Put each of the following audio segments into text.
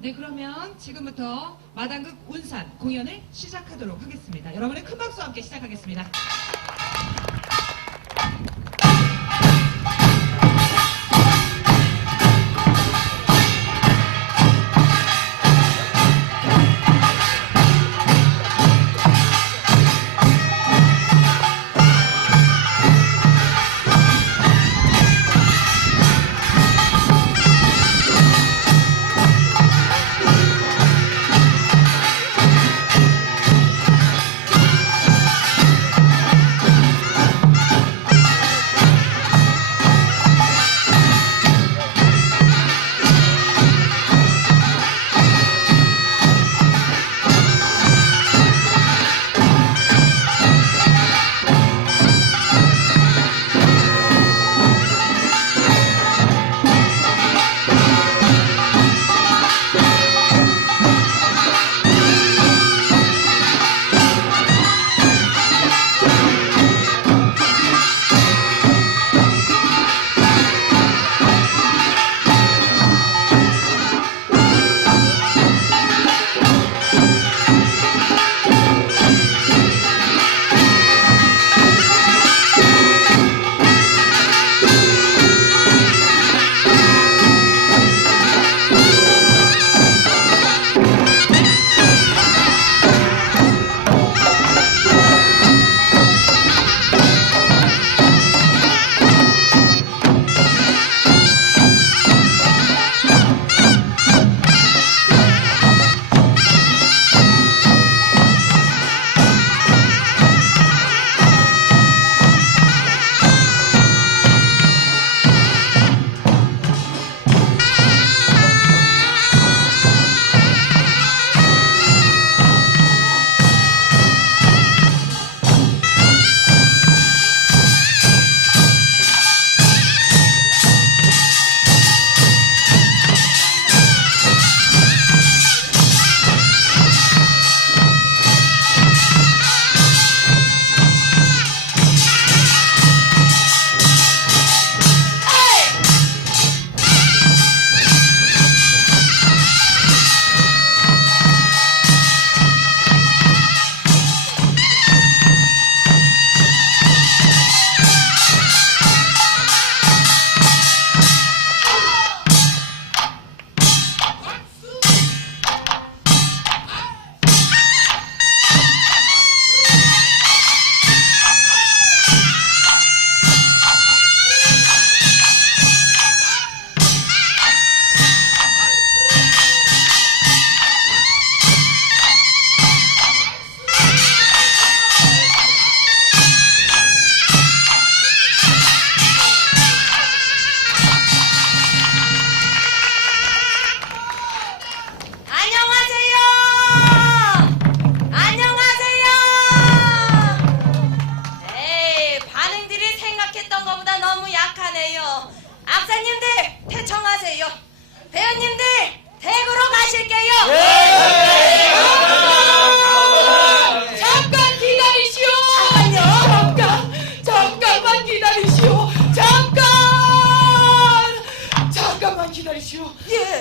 네, 그러면 지금부터 마당극 운산 공연을 시작하도록 하겠습니다. 여러분의 큰 박수와 함께 시작하겠습니다.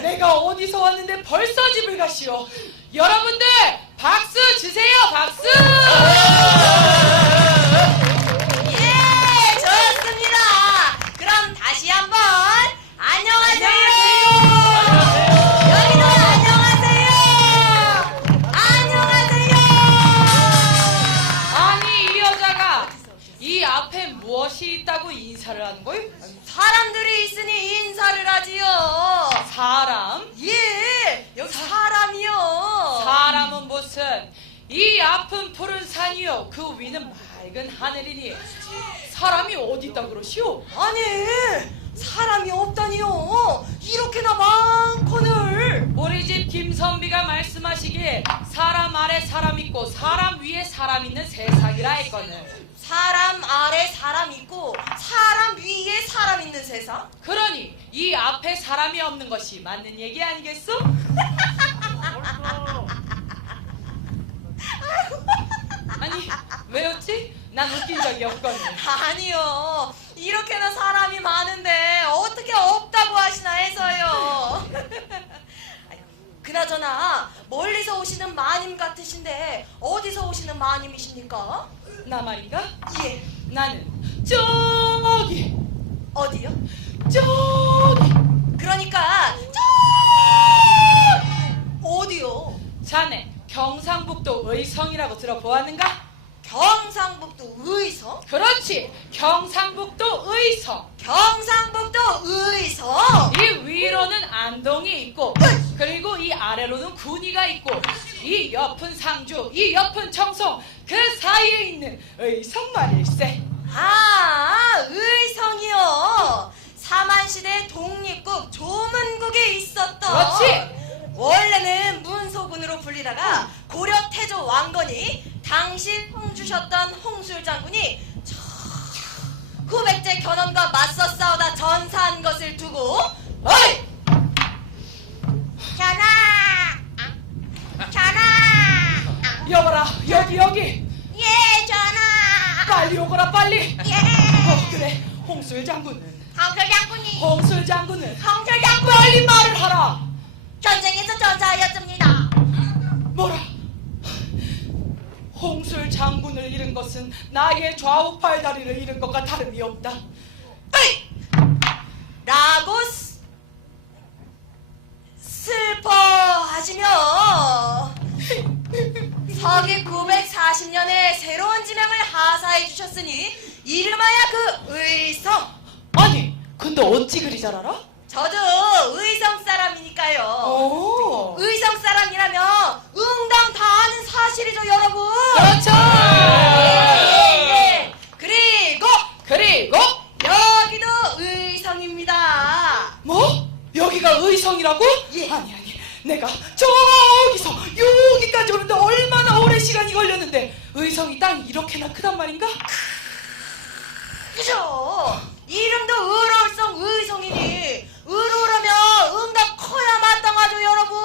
내가 어디서 왔는데 벌써 집을 가시오. 여러분들 박수 주세요. 박수. 예, 좋습니다. 그럼 다시 한번 안녕하세요. 여기도 안녕하세요. 안녕하세요. 아니 이 여자가 이 앞에 무엇이 있다고 인사를 하는 거요? 사람들이 있으니 인사를 하지요. 사람? 예, 여기 사람이요. 사람은 무슨 이 앞은 푸른 산이요 그 위는 맑은 하늘이니 사람이 어디 있다 그러시오? 아니, 사람이 없다니요. 이렇게나 많거늘. 우리 집 김선비가 말씀하시기에 사람 아래 사람 있고 사람 위에 사람 있는 세상이라 했거늘. 사람 아래 사람 있고 사람 위에 사람 있는 세상? 그러니 이 앞에 사람이 없는 것이 맞는 얘기 아니겠소? 아니 왜였지? 난 웃긴 적이 없거든. 아니요. 이렇게나 사람이 많은데 어떻게 없다고 하시나 해서요. 그나저나 멀리서 오시는 마님 같으신데 어디서 오시는 마님이십니까? 나 말인가? 예. 나는 저기 어디요? 저기 그러니까 어디요? 자네 경상북도 의성이라고 들어보았는가? 경상북도 의성? 그렇지, 경상북도 의성. 경상북도 의성? 이 위로는 안동이 있고, 그리고 이 아래로는 군위가 있고, 이 옆은 상주, 이 옆은 청송, 그 사이에 있는 의성 말일세. 아, 의성이요. 사만시대 독립국 조문국에 있었던. 그렇지. 원래는 문소군으로 불리다가 고려 태조 왕건이 당시 홍주셨던 홍술 장군이 900제 견훤과 맞서 싸우다 전사한 것을 두고 어이! 전하! 전하! 여보라, 여기. 예, 전하! 빨리 오거라, 빨리. 예! 그래, 홍술 장군은. 홍술 장군이 홍술 장군은. 홍술 장군! 빨리 말을 하라. 전쟁에서 전사하였습니다. 뭐라? 홍술 장군을 잃은 것은 나의 좌우 팔다리를 잃은 것과 다름이 없다. 에이! 라고 슬퍼하시며 서기 940년에 새로운 지명을 하사해 주셨으니 이름하여 그 의성. 아니, 근데 어찌 그리 잘 알아? 저도 의성 사람이니까요. 오. 의성 사람이라면 응당 다 아는 사실이죠, 여러분. 그렇죠. 예. 그리고 여기도 의성입니다. 뭐? 여기가 의성이라고? 예. 아니. 내가 저기서 여기까지 오는데 얼마나 오랜 시간이 걸렸는데 의성이 땅이 이렇게나 크단 말인가? 그죠? 이름도 의로울성 의성이니 의로우라면 응당 커야 마땅하죠, 여러분.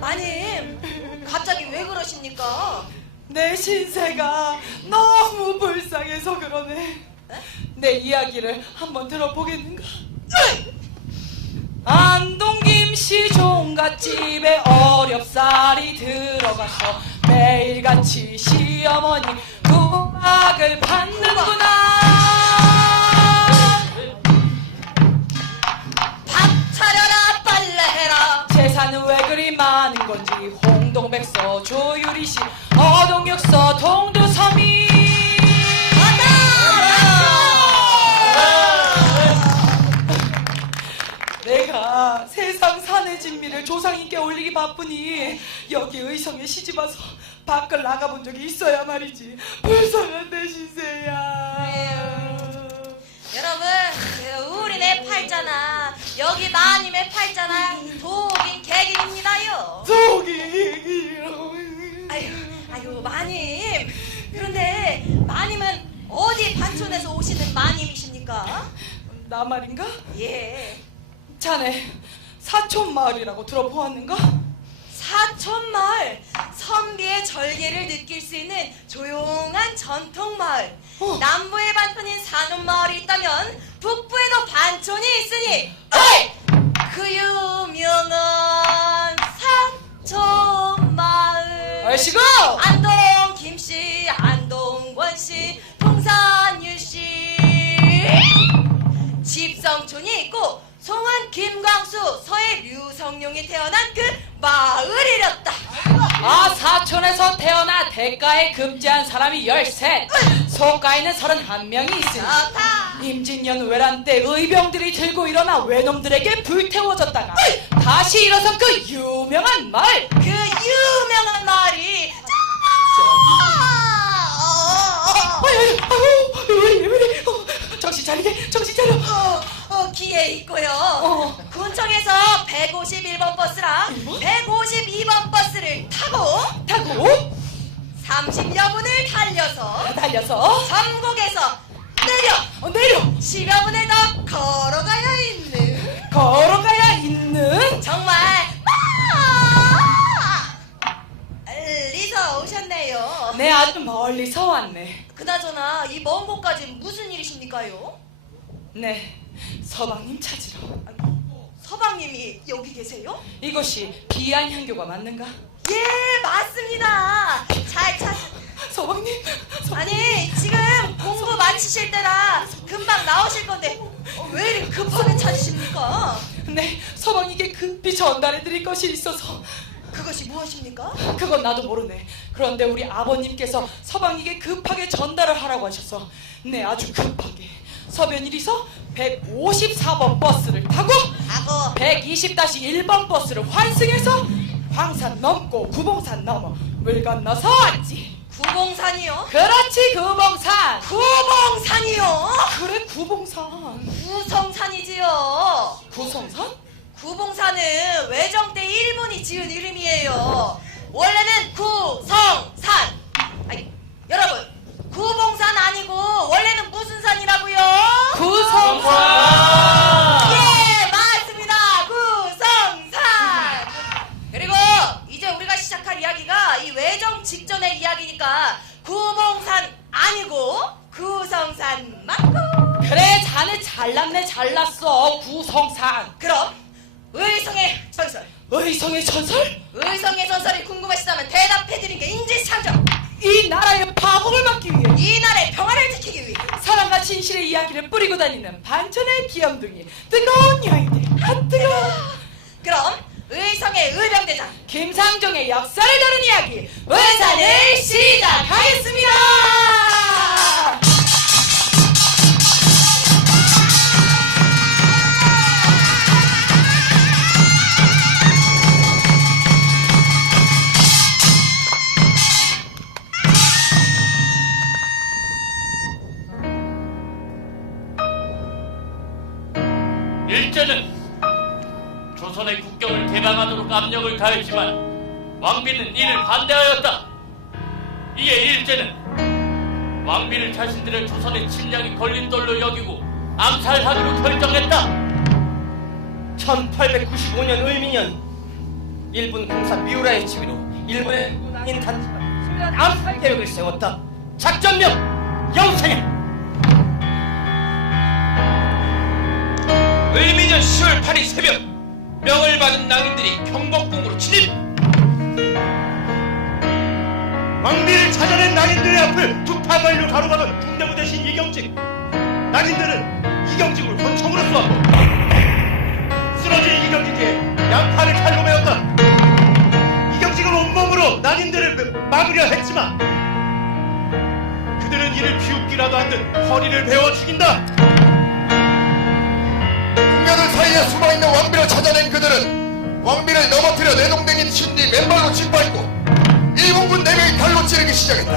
마님, 갑자기 왜 그러십니까? 내 신세가 너무 불쌍해서 그러네. 내 이야기를 한번 들어보겠는가? 안동 김씨 종갓집에 어렵사리 들어가서 매일같이 시어머니 구박을 받는구나. 밥 차려라, 빨래해라. 재산은 왜 그리 많은 건지 홍동백서 조유리씨 어동육서 동두서미. 내가 세상 산의 진미를 조상님께 올리기 바쁘니 여기 의성에 시집와서 밖을 나가본 적이 있어야 말이지. 불쌍한 내 신세야. 여러분, 우리네 팔자나 여기 마님의 팔자나 독인 객입니다요. 아유, 마님. 그런데 마님은 어디 반촌에서 오시는 마님이십니까? 나 말인가? 예. 자네 사촌마을이라고 들어보았는가? 사촌마을, 선비의 절개를 느낄 수 있는 조용한 전통마을. 남부에 반촌인 산업마을이 있다면 북부에도 반촌이 있으니 그 유명한 사촌마을. 아이씨고! 안동 김씨, 안동권씨, 동산유씨 집성촌이 있고 송은 김광수, 서해 류성룡이 태어난 그 마을이렸다. 아, 사촌에서 태어나 대가에 급제한 사람이 13, 소가에는 31명이 있으니 좋다. 임진년 외란 때 의병들이 들고 일어나 외놈들에게 불태워졌다가 다시 일어선 그 유명한 마을. 그 유명한 마을이 왜 정신 차리게, 정신 차려. 기에 있고요. 군청에서 151번 버스랑 152번 버스를 타고 30여 분을 달려서 전국에서 내려 10여 분을 더 걸어가야 있는 정말 멀리서 오셨네요. 네, 아주 멀리서 왔네. 그나저나 이 먼 곳까지 무슨 일이십니까요? 네, 서방님 찾으러. 서방님이 여기 계세요? 이것이 비안향교가 맞는가? 예, 맞습니다. 잘 찾... 서방님, 아니, 지금 공부 마치실 때라 금방 나오실 건데 왜 이렇게 급하게 찾으십니까? 네, 서방님께 급히 전달해 드릴 것이 있어서. 그것이 무엇입니까? 그건 나도 모르네. 그런데 우리 아버님께서 서방님께 급하게 전달을 하라고 하셔서 네, 아주 급하게 서변일에서 154번 버스를 타고 하고 120-1번 버스를 환승해서 황산 넘고 구봉산 넘어 물 건너서 왔지. 구봉산이요? 그렇지, 구봉산. 구봉산이요? 그래, 구봉산. 구성산이지요. 구성산? 구봉산은 외정 때 일본이 지은 이름이에요. 원래는 구성산. 아니, 여러분, 구봉산 아니고 원래는 무슨 산이라고요? 구성산. 예, 맞습니다. 구성산. 그리고 이제 우리가 시작할 이야기가 이 외정 직전의 이야기니까 구봉산 아니고 구성산 맞고. 그래, 자네 잘났네, 잘났어. 구성산. 그럼 의성의 전설. 의성의 전설? 의성의 전설이 궁금하시다면 대답해드린 게 인지상정. 이 나라의 파국을 막기 위해 이 나라의 평화를 지키기 위해 사랑과 진실의 이야기를 뿌리고 다니는 반전의 귀염둥이 뜨거운 여인들. 아, 뜨거워. 그럼 의성의 의병대장 김상종의 역사를 다룬 이야기 외산을 시작하겠습니다. 일제는 조선의 국경을 개방하도록 압력을 가했지만 왕비는 이를 반대하였다. 이에 일제는 왕비를 자신들의 조선의 침략이 걸린 돌로 여기고 암살하기로 결정했다. 1895년 을미년 일본 공사 미우라의 지휘로 일본의 군인 단체가 치밀한 암살 계획을 세웠다. 작전명 영상현. 을미년 10월 8일 새벽 명을 받은 낭인들이 경복궁으로 진입. 왕비를 찾아낸 낭인들의 앞을 두 파말로 가로가던 군대부 대신 이경직. 낭인들은 이경직을 권총으로 쏘았고 쓰러진 이경직에 양팔을 칼로 베었다. 이경직은 온몸으로 낭인들을 막으려 했지만 그들은 이를 비웃기라도 한 듯 허리를 베어 죽인다. 국면을 사이에 숨어있는 왕비를 찾아낸 그들은 왕비를 넘어뜨려 내동댕인 신디 맨발로 짓밟고 일본군 4명이 칼로 찌르기 시작했다.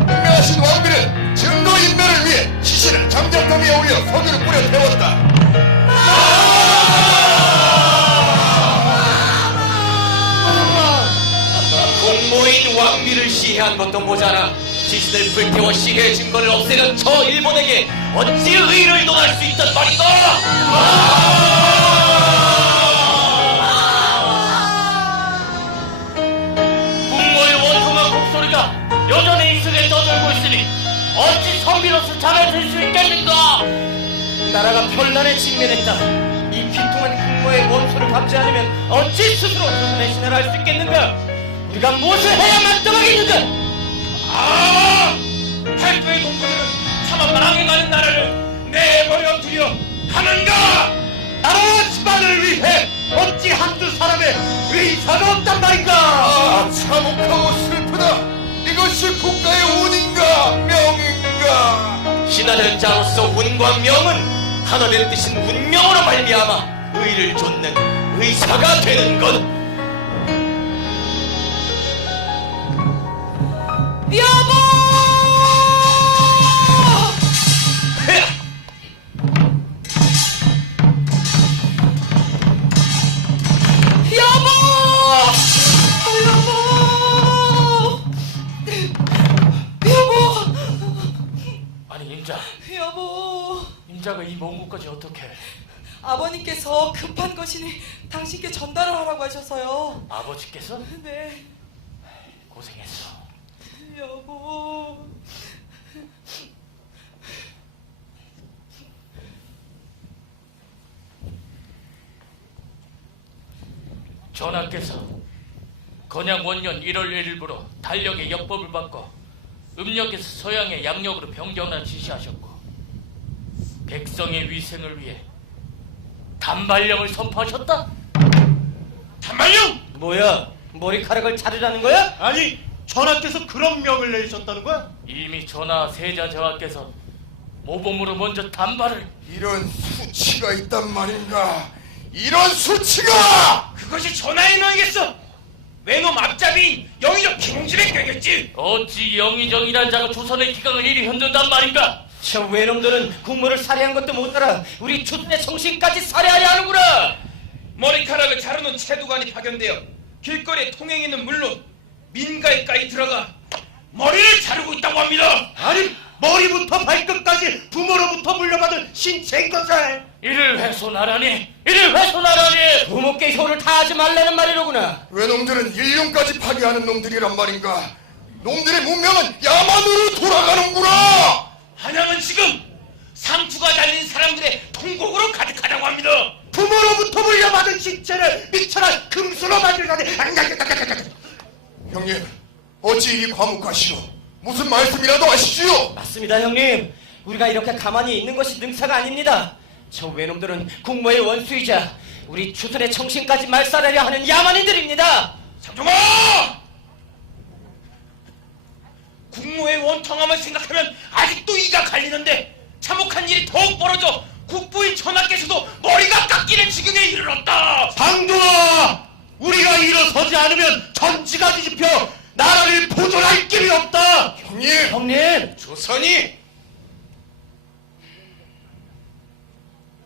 운명하신 왕비는 증거인멸을 위해 시신을 장작더미에 올려 석유를 뿌려 태웠다. 공모인 왕비를 시해한 것도 모자라 시신을 불태워 시해의 증거를 없애는 저 일본에게 어찌 의를 논할 수 있단 말인가? 국모의 원통한 목소리가 여전히 이승에 떠들고 있으니 어찌 성비로서 잘해줄 수 있겠는가? 나라가 편란에 직면했다. 이 빈통한 국모의 원소를 갚지 않으면 어찌 스스로 조선의 신을 할 수 있겠는가? 우리가 무엇을 해야 마땅하겠는가? 팔도의 동포들은 차마 망해가는 나라를 내버려 두려 하는가? 나라와 집안을 위해 어찌 한두 사람의 의사가 없단 말인가. 아, 참혹하고 슬프다. 이것이 국가의 운인가 명인가. 신하는 자로서 운과 명은 하나된 뜻인 운명으로 말미암아 의를 좇는 의사가 되는 것. 여보! 아니 임자, 여보, 임자가 이 먼 곳까지 어떻게? 아버님께서 급한 것이니 당신께 전달을 하라고 하셔서요. 아버지께서? 네, 고생했어. 여보. 전하께서 건양 원년 1월 1일부로 달력의 역법을 바꿔 음력에서 서양의 양력으로 변경을 지시하셨고 백성의 위생을 위해 단발령을 선포하셨다. 단발령? 뭐야? 머리카락을 자르라는 거야? 아니 전하께서 그런 명을 내리셨다는 거야? 이미 전하 세자저하께서 모범으로 먼저 단발을 이런 수치가 있단 말인가? 이런 수치가! 그것이 전하의 명이겠어. 외놈 앞잡이인 영의정 김홍집의 꾀겠지. 어찌 영의정이란 자가 조선의 기강을 이리 흔든단 말인가? 저 외놈들은 국모를 살해한 것도 못 알아 우리 주둔의 정신까지 살해하려 하는구나. 머리카락을 자르는 채두관이 파견되어 길거리에 통행에는 물론 민가에까지 들어가 머리를 자르고 있다고 합니다. 아니 머리부터 발끝까지 부모로부터 물려받은 신체인것을 이를 훼손하라니! 이를 훼손하라니! 부모께 효를 다하지 말라는 말이로구나. 외놈들은 인륜까지 파괴하는 놈들이란 말인가? 놈들의 문명은 야만으로 돌아가는구나! 한양은 지금 상투가 달린 사람들의 통곡으로 가득하다고 합니다. 부모로부터 물려받은 신체를 미천한 금수로 만들다니. 형님, 어찌 이리 과묵하시오? 무슨 말씀이라도 하시지요? 맞습니다 형님. 우리가 이렇게 가만히 있는 것이 능사가 아닙니다. 저 외놈들은 국모의 원수이자 우리 주둔의 정신까지 말살하려 하는 야만인들입니다. 상종아! 국모의 원통함을 생각하면 아직도 이가 갈리는데 참혹한 일이 더욱 벌어져 국부인 전하께서도 머리가 깎이는 지경에 이르렀다. 방도아! 우리가 일어서지 않으면 전지가 뒤집혀 나라를 보존할 길이 없다. 형님!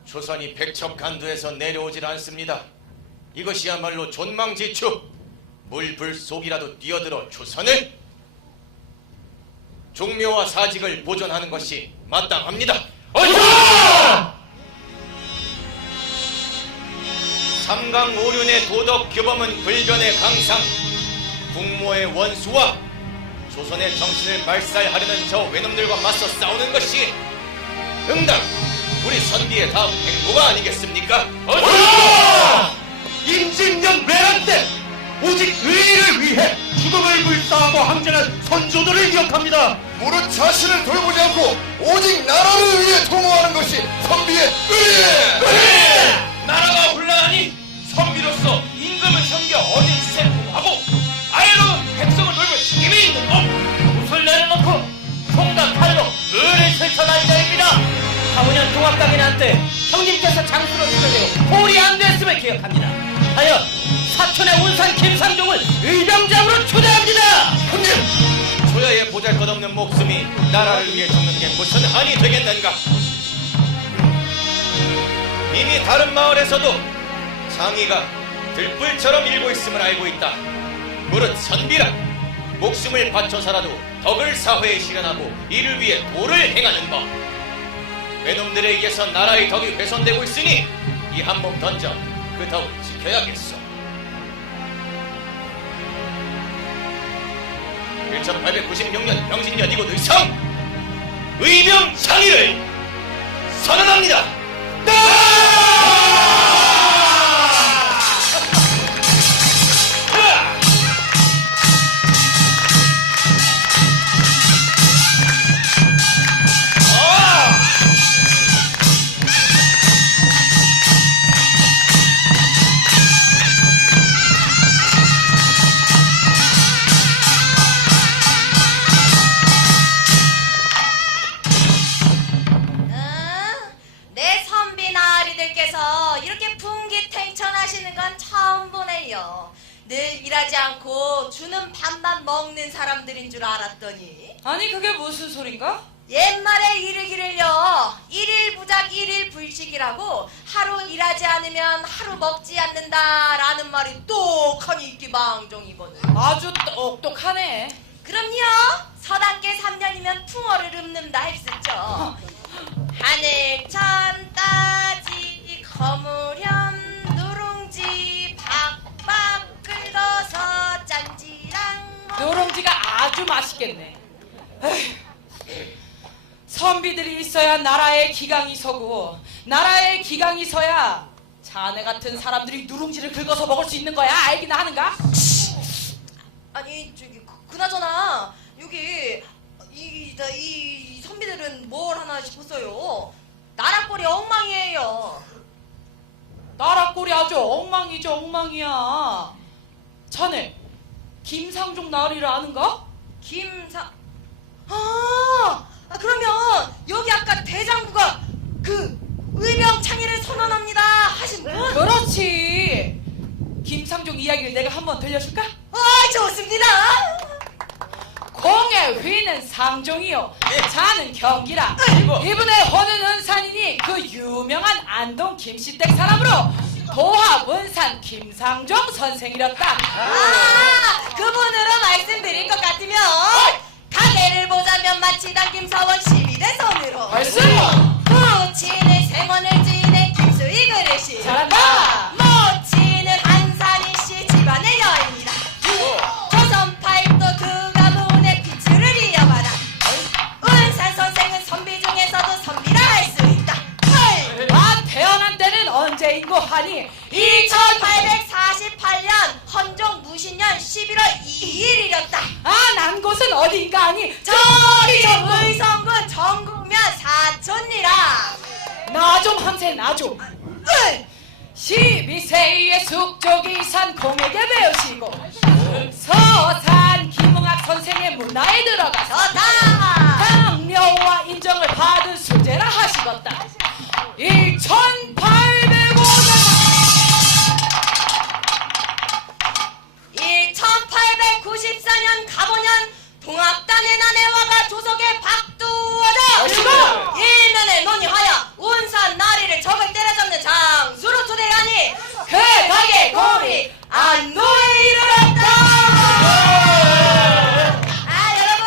조선이 백척간도에서 내려오질 않습니다. 이것이야말로 존망지추. 물불 속이라도 뛰어들어 조선을 종묘와 사직을 보존하는 것이 마땅합니다. 삼강오륜의 도덕 규범은 불변의 강상. 국모의 원수와 조선의 정신을 말살하려는 저 외놈들과 맞서 싸우는 것이 응당 우리 선비의 다음 행보가 아니겠습니까? 임진년 외란 때 오직 의를 위해 죽음을 불사하고 항전한 선조들을 기억합니다. 무릇 자신을 돌보지 않고 오직 나라를 위해 통호하는 것이 선비의 의리! 나라가 혼란하니 선비로서 임금을 섬겨 얻은 시세를 하고 아래로 백성을 돌볼 책임이 있는 법. 옷을 내려놓고 총과 칼로 의를 실천한 자입니다. 4~5년 동학당에 난때 형님께서 장수로 추려되고 홀이 안 됐음을 기억합니다. 하여 사촌의 운산 김상종을 의병장으로 초대합니다. 형님! 조야의 보잘것없는 목숨이 나라를 위해 죽는 게 무슨 한이 되겠는가? 이미 다른 마을에서도 장의가 들불처럼 일고 있음을 알고 있다. 무릇 선비라 목숨을 바쳐서라도 덕을 사회에 실현하고 이를 위해 도를 행하는 법. 외놈들에 의해서 나라의 덕이 훼손되고 있으니 이 한 몸 던져 그 덕을 지켜야겠어. 1896년 병신년 이곳 의성 의병 장의를 선언합니다. 내 선비 나으리들께서 이렇게 풍기탱천하시는 건 처음 보네요. 늘 일하지 않고 주는 밥만 먹는 사람들인 줄 알았더니 아니 그게 무슨 소린가? 옛말에 이르기를요, 일일부작 일일불식이라고 하루 일하지 않으면 하루 먹지 않는다라는 말이 똑하니 있기방정이거든. 아주 똑똑하네. 그럼요, 서당계 3년이면 풍어를 읊는다 했었죠. 하늘천 따지 거무련 누룽지 박박 긁어서 짠지랑 노롱지가 아주 맛있겠네. 에휴, 선비들이 있어야 나라의 기강이 서고 나라의 기강이 서야 자네 같은 사람들이 누룽지를 긁어서 먹을 수 있는 거야? 알기나 하는가? 아니 저기 그나저나 여기 이 선비들은 뭘 하나 싶었어요. 나락골이 엉망이에요. 나락골이 아주 엉망이죠, 엉망이야. 자네 김상종 나으리를 아는가? 그러면 여기 아까 대장부가 그 의병창의를 선언합니다 하신 분? 그렇지. 김상종 이야기를 내가 한번 들려줄까? 좋습니다. 공의 휘는 상종이요, 자는 경기라. 이분의 호는 은산이니 그 유명한 안동 김씨댁 사람으로 도합은산 김상종 선생이었다. 그분으로 말씀드릴 것 같으면 가게를 보자면 마치 당김사원 12대 선으로 벌써? 부친의 생원을 지낸 김수희 그릇이 잘한다. 모친은 한산이씨 집안의 여인이다. 조선 팔도 두 가문의 빛을 이어받아 은산 선생은 선비 중에서도 선비라 할 수 있다. 태어난 때는 언제인고 하니 2848년 헌종 무신년 11월 2일이었다. 난 곳은 어디인가 하니 저기 의성군 정국면 사촌이라. 나 좀 함세 나 좀. 12세의 숙조기산 공에게 배우시고 서산 김응학 선생의 문화에 들어가서 좋다. 당뇨와 인정을 받은 수제라 하시겠다. 1894년 가보년 동학단의 난해화가 조석의 박두어져 얼씨구! 일면에 논의하여 운산 나리를 적을 때려잡는 장수로 초대하니 그 가게 고리 안노에 이르렀다. 여러분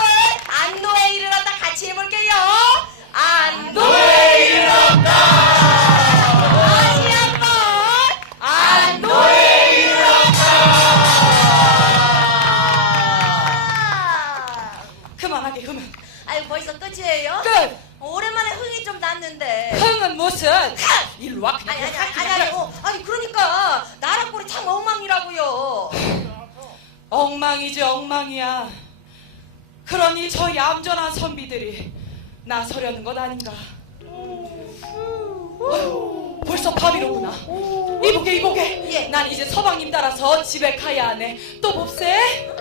안노에 이르렀다 같이 해볼게요. 안노에 이르렀다. 다시 한번 안노에 그만하게 그만. 아유 벌써 끝이에요? 끝. 오랜만에 흥이 좀 났는데. 흥은 무슨? 일로 와 그냥. 아니 그러니까 나락골이 참 엉망이라고요. 엉망이지 엉망이야. 그러니 저 얌전한 선비들이 나서려는 것 아닌가. 어휴, 벌써 밤이로구나. 이보게 예. 난 이제 서방님 따라서 집에 가야 하네. 또 봅세.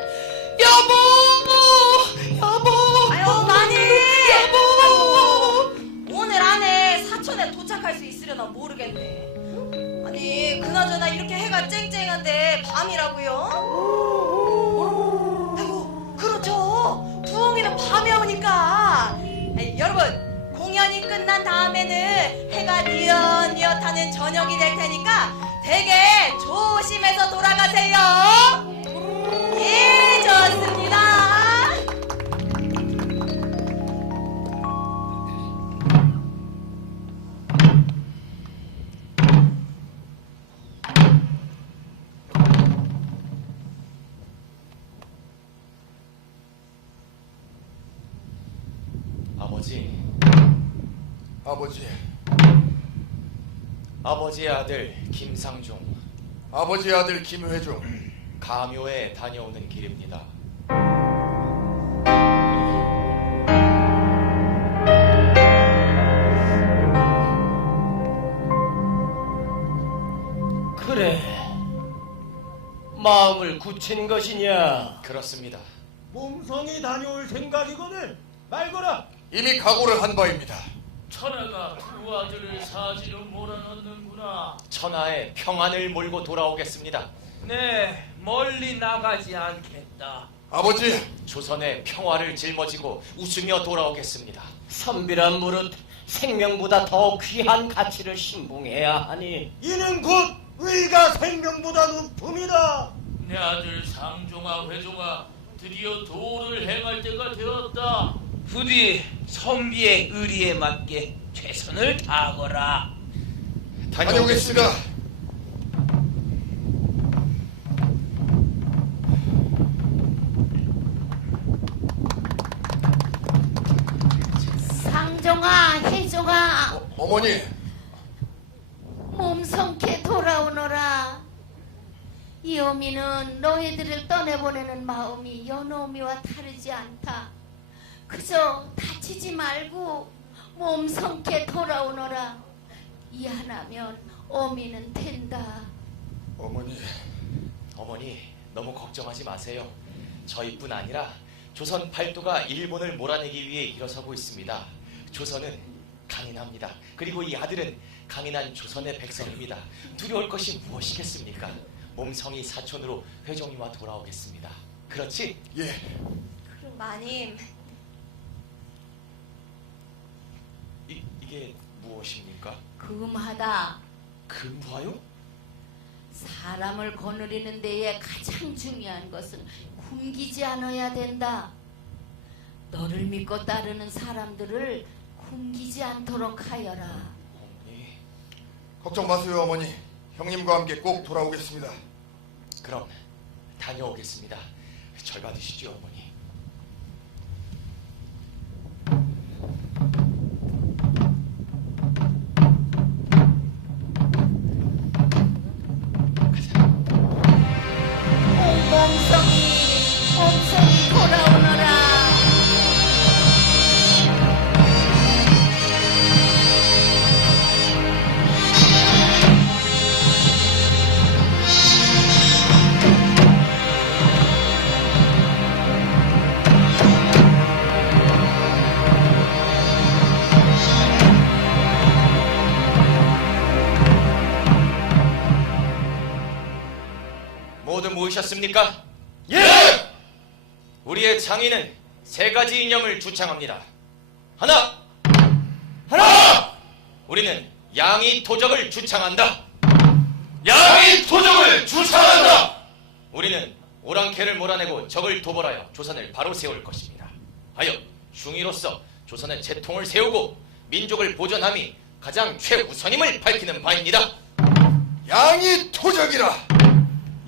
여보 아유 마님 여보. 오늘 안에 사천에 도착할 수 있으려나 모르겠네. 아니 그나저나 이렇게 해가 쨍쨍한데 밤이라고요? 아이고 그렇죠. 부엉이는 밤에 오니까. 여러분 공연이 끝난 다음에는 해가 뉘엿뉘엿하는 저녁이 될 테니까 되게 조심해서 돌아가세요. 예, 좋습니다. 아버지의 아들 김상종, 아버지의 아들 김회종, 가묘에 다녀오는 길입니다. 그래, 마음을 굳힌 것이냐? 그렇습니다. 몸성이 다녀올 생각이거든. 말거라. 이미 각오를 한 바입니다. 천하가 두 아들을 사지로 몰아넣는구나. 천하에 평안을 몰고 돌아오겠습니다. 네, 멀리 나가지 않겠다. 아버지, 조선의 평화를 짊어지고 웃으며 돌아오겠습니다. 선비란 무릇 생명보다 더 귀한 가치를 신봉해야 하니 이는 곧 의가 생명보다 높음이다. 내 아들 상종아 회종아 드디어 도를 행할 때가 되었다. 부디 선비의 의리에 맞게 최선을 다하거라. 다녀오겠습니다. 상종아, 혜종아. 어머니, 몸성케 돌아오너라. 이 어미는 너희들을 떠내보내는 마음이 여느 어미와 다르지 않다. 그저 다치지 말고 몸성케 돌아오너라. 이 하나면 어미는 된다. 어머니, 너무 걱정하지 마세요. 저희뿐 아니라 조선 팔도가 일본을 몰아내기 위해 일어서고 있습니다. 조선은 강인합니다. 그리고 이 아들은 강인한 조선의 백성입니다. 두려울 것이 무엇이겠습니까? 몸성이 사촌으로 회종이와 돌아오겠습니다. 그렇지? 예. 그럼 마님, 이게 무엇입니까? 금하다. 금화요? 사람을 거느리는 데에 가장 중요한 것은 굶기지 않아야 된다. 너를 믿고 따르는 사람들을 굶기지 않도록 하여라. 어머니, 걱정 마세요, 어머니. 형님과 함께 꼭 돌아오겠습니다. 그럼 다녀오겠습니다. 절 받으시죠, 어머니. 몸성이 돌아오너라. 모두 모이셨습니까? 예! 우리의 장인은 세 가지 이념을 주창합니다. 하나! 우리는 양이 토적을 주창한다. 양이 토적을 주창한다! 우리는 오랑캐를 몰아내고 적을 도벌하여 조선을 바로 세울 것입니다. 하여 중의로서 조선의 재통을 세우고 민족을 보존함이 가장 최우선임을 밝히는 바입니다. 양이 토적이라!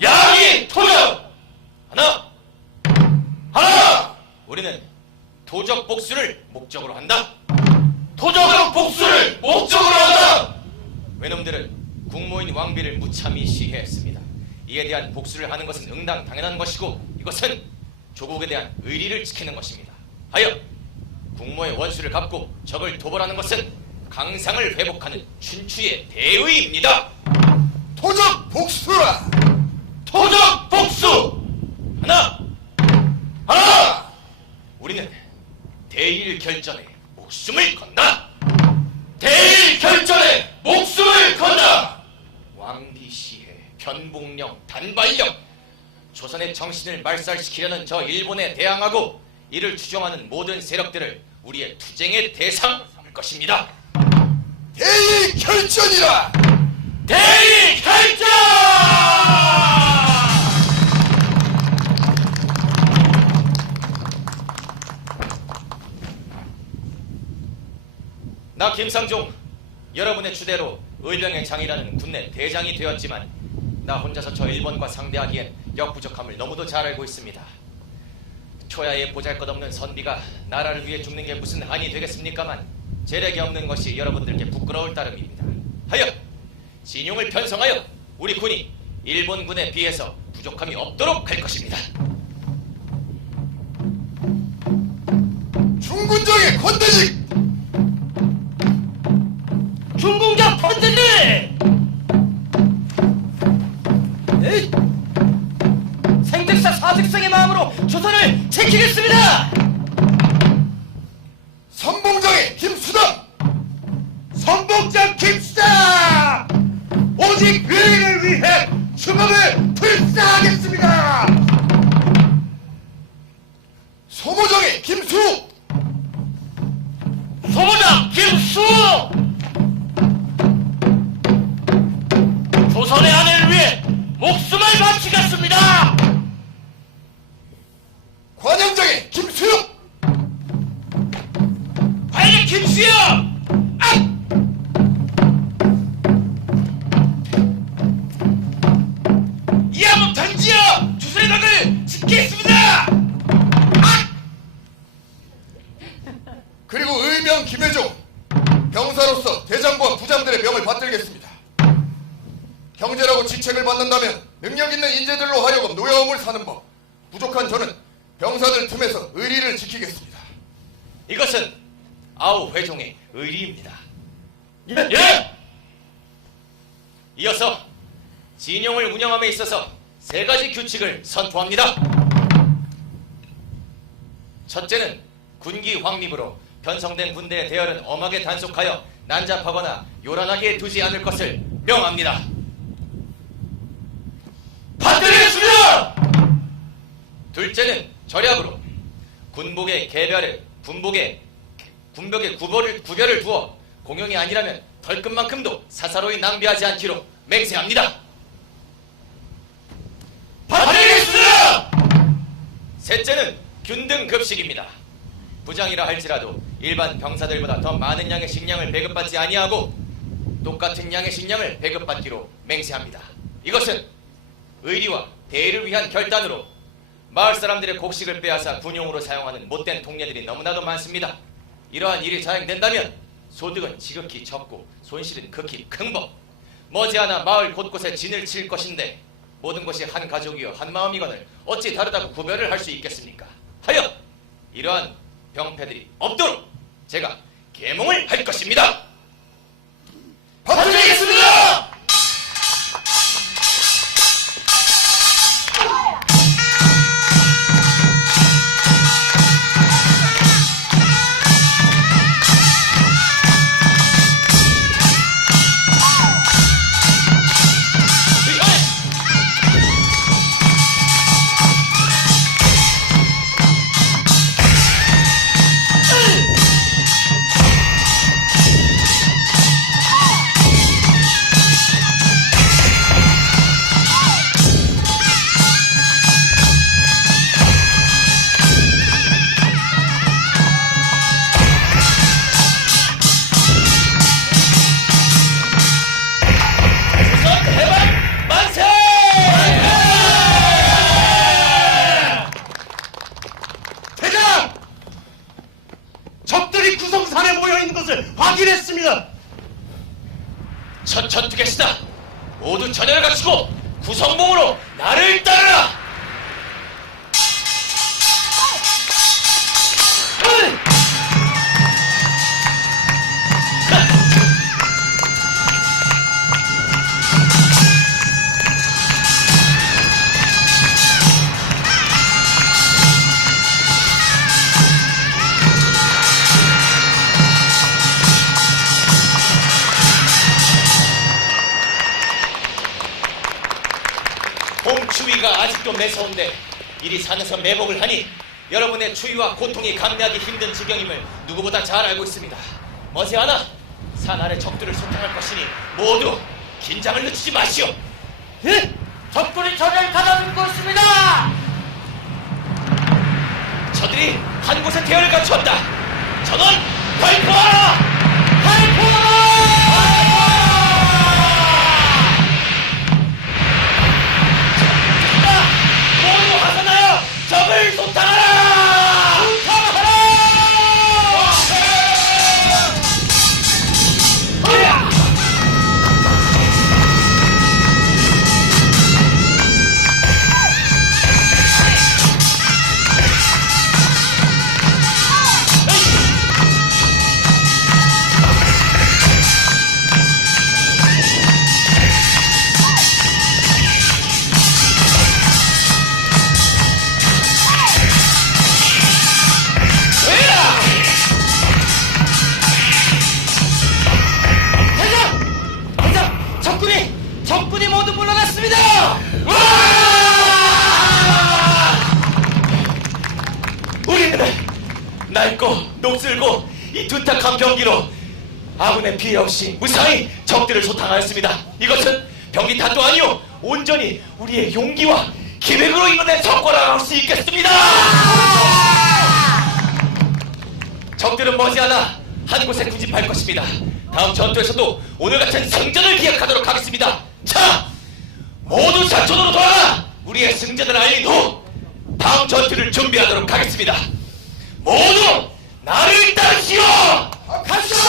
양이 토적! 하나! 우리는 도적 복수를 목적으로 한다. 토적 복수를 목적으로 한다! 외놈들은 국모인 왕비를 무참히 시해했습니다. 이에 대한 복수를 하는 것은 응당 당연한 것이고 이것은 조국에 대한 의리를 지키는 것입니다. 하여 국모의 원수를 갚고 적을 도벌하는 것은 강상을 회복하는 춘추의 대의입니다. 토적 복수라! 도적 복수! 하나! 우리는 대일 결전에 목숨을 건다. 대일 결전에 목숨을 건다! 왕비 시해, 변복령, 단발령, 조선의 정신을 말살시키려는 저 일본에 대항하고 이를 추종하는 모든 세력들을 우리의 투쟁의 대상 삼을 것입니다. 대일 결전이라! 대일 결전! 나 김상종, 여러분의 추대로 의병의 장이라는 군내 대장이 되었지만 나 혼자서 저 일본과 상대하기엔 역부족함을 너무도 잘 알고 있습니다. 초야의 보잘것없는 선비가 나라를 위해 죽는 게 무슨 한이 되겠습니까만 재력이 없는 것이 여러분들께 부끄러울 따름입니다. 하여 진용을 편성하여 우리 군이 일본군에 비해서 부족함이 없도록 할 것입니다. 중군정의 권대직! 중공자 펀드들! 생득사 사득성의 마음으로 조선을 지키겠습니다! 선봉장의 김수당! 선봉장 김수다! 오직 의인을 위해 충업을 불사하겠습니다! 소모장의 김수! 소모장 김수! 조선의 아내를 위해 목숨을 바치겠습니다! 관영장의 김수영! 과연 김수영! 이 한번 던지어 조선의 덕을 지키겠습니다! 그리고 의병 김혜종! 병사로서 대장과 부장들의 명을 받들겠습니다. 형제라고 지책을 받는다면 능력 있는 인재들로 하여금 노여움을 사는 법. 부족한 저는 병사들 틈에서 의리를 지키겠습니다. 이것은 아우 회종의 의리입니다. 예! 이어서 진영을 운영함에 있어서 3가지 규칙을 선포합니다. 첫째는 군기 확립으로 편성된 군대의 대열은 엄하게 단속하여 난잡하거나 요란하게 두지 않을 것을 명합니다. 받들겠습니다! 둘째는 절약으로 군복의 군벽에 구별을 두어 공용이 아니라면 덜끝만큼도 사사로이 낭비하지 않기로 맹세합니다. 받들겠습니다! 셋째는 균등급식입니다. 부장이라 할지라도 일반 병사들보다 더 많은 양의 식량을 배급받지 아니하고 똑같은 양의 식량을 배급받기로 맹세합니다. 이것은 의리와 대의를 위한 결단으로 마을 사람들의 곡식을 빼앗아 군용으로 사용하는 못된 통례들이 너무나도 많습니다. 이러한 일이 자행된다면 소득은 지극히 적고 손실은 극히 큰 법. 머지않아 마을 곳곳에 진을 칠 것인데 모든 것이 한 가족이여 한 마음이거늘 어찌 다르다고 구별을 할 수 있겠습니까? 하여 이러한 병폐들이 없도록 제가 계몽을 할 것입니다. 받들겠습니다! 대장! 적들이 구성산에 모여있는 것을 확인했습니다. 첫 전투겠으나 모두 전열을 갖추고 구성봉으로 나를 따르라. 봄추위가 아직도 매서운데 이리 산에서 매복을 하니 여러분의 추위와 고통이 감내하기 힘든 지경임을 누구보다 잘 알고 있습니다. 머지않아 산 아래 적들을 소탕할 것이니 모두 긴장을 늦추지 마시오. 예? 적군이 저를 가다듬고 있습니다! 저들이 한 곳에 대열을 갖추었다. 전원 발포하라! 모두 하산하여 적을 소탕하라! 적군이 모두 물러났습니다! 우리는 낡고 녹슬고 이 두탁한 병기로 아군의 피해 없이 무사히 적들을 소탕하였습니다. 이것은 병기 탓도 아니오 온전히 우리의 용기와 기획으로 이뤄낸 성과라고 할 수 있겠습니다. 적들은 머지않아 한 곳에 군집할 것입니다. 다음 전투에서도 오늘 같은 승전을 기약하도록 하겠습니다. 자, 모두 사촌으로 돌아가 우리의 승전을 알린 후 다음 전투를 준비하도록 하겠습니다. 모두 나를 따르시오! 갑시다!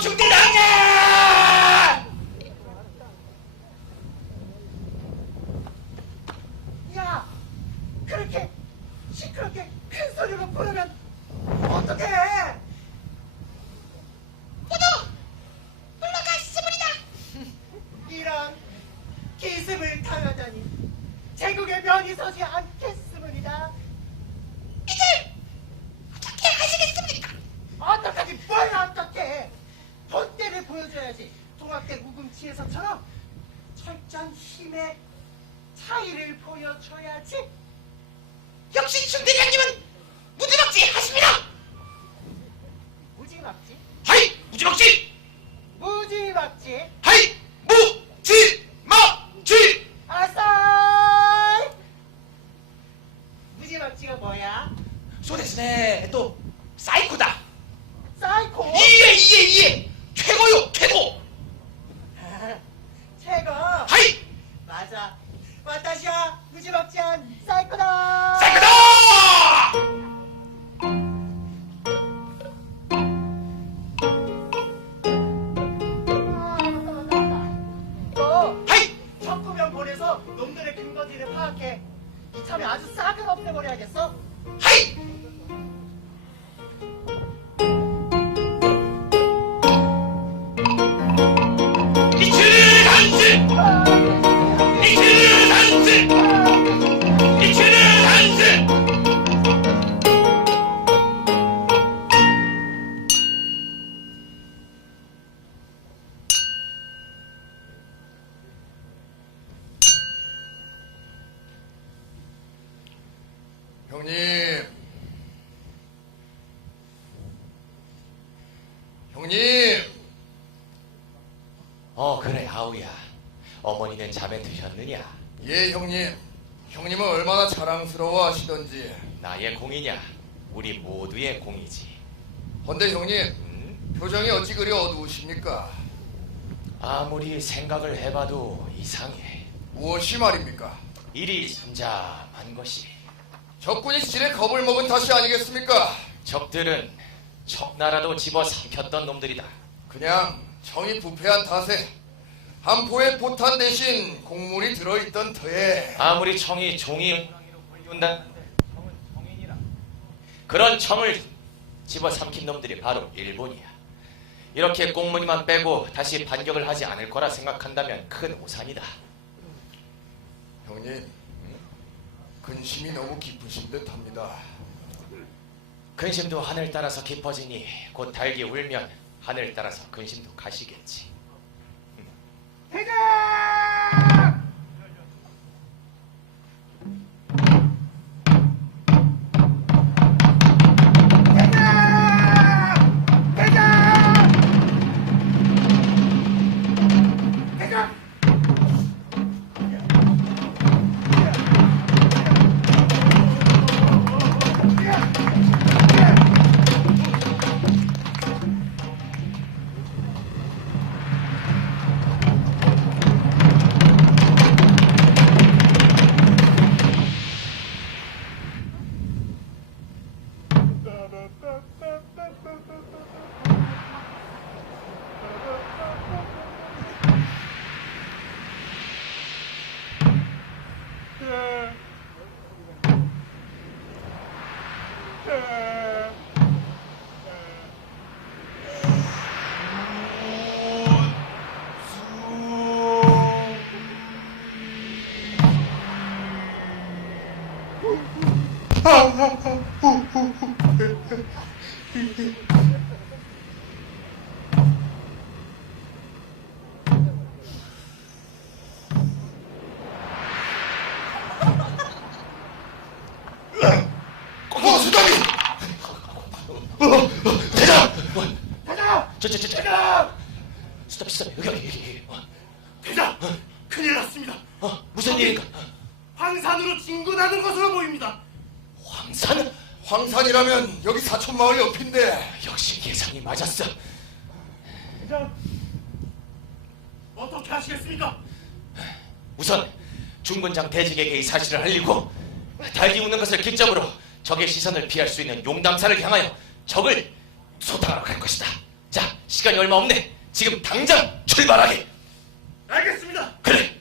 중대장님! 야, 그렇게 시끄럽게 큰 소리로 부르면 어떡해? 모두 물러가시므리다. 이런 기습을 당하다니 제국의 면이 서지 않겠습니다. 이제 어떻게 하시겠습니까? 어떡하지 뭘 어떡해? 본때를 보여줘야지. 동학대 우금치에서처럼 철저한 힘의 차이를 보여줘야지. 역시 중대장님은 무지막지 하십니다. 무지막지? 하이 무지막지! 무지막지? 하이 무지막지! 아싸이! 무지막지가 뭐야? 소데스네 또 사이코다. 사이코? 이에 최고요 최고. 최고! 하이 맞아. 와타시야 무지막지한 사이코다! 사이코다! 너 하이 척구면 보내서 놈들의 근거지를 파악해. 이참에 아주 싹을 없애버려야겠어. 하이 이치를 단지 이치를 단지 이치를 단지. 형님, 형님. 그래 아우야. 어머니는 잠에 드셨느냐? 예, 형님. 형님은 얼마나 자랑스러워하시던지. 나의 공이냐? 우리 모두의 공이지. 헌데 형님, 표정이 어찌 그리 어두우십니까? 아무리 생각을 해봐도 이상해. 무엇이 말입니까? 일이 잠잠한 것이. 적군이 질에 겁을 먹은 탓이 아니겠습니까? 적들은 적나라도 집어삼켰던 놈들이다. 그냥 정이 부패한 탓에 한 포의 포탄 대신 곡물이 들어있던 터에. 아무리 청이 종이 불리운다는데 청은 청인이라. 그런 청을 집어삼킨 놈들이 바로 일본이야. 이렇게 꽁무니만 빼고 다시 반격을 하지 않을 거라 생각한다면 큰 오산이다. 형님, 근심이 너무 깊으신 듯합니다. 근심도 하늘 따라서 깊어지니 곧 달기 울면 하늘 따라서 근심도 가시겠지. 대장! 대장! 대장! 대장! 수장님! 대장! 대장! 스톱 여기. 대장! 큰일 났습니다. 무슨 일인가? 황산으로 진군하는 것으로 보입니다. 황산? 황산이라면 여기 사촌마을 옆인데. 역시 예상이 맞았어. 대장! 어떻게 하시겠습니까? 우선 중군장 대직에게 이 사실을 알리고 달기 웃는 것을 기점으로 적의 시선을 피할 수 있는 용담사를 향하여 적을 소탕하러 갈 것이다. 자, 시간이 얼마 없네. 지금 당장 출발하게. 알겠습니다. 그래.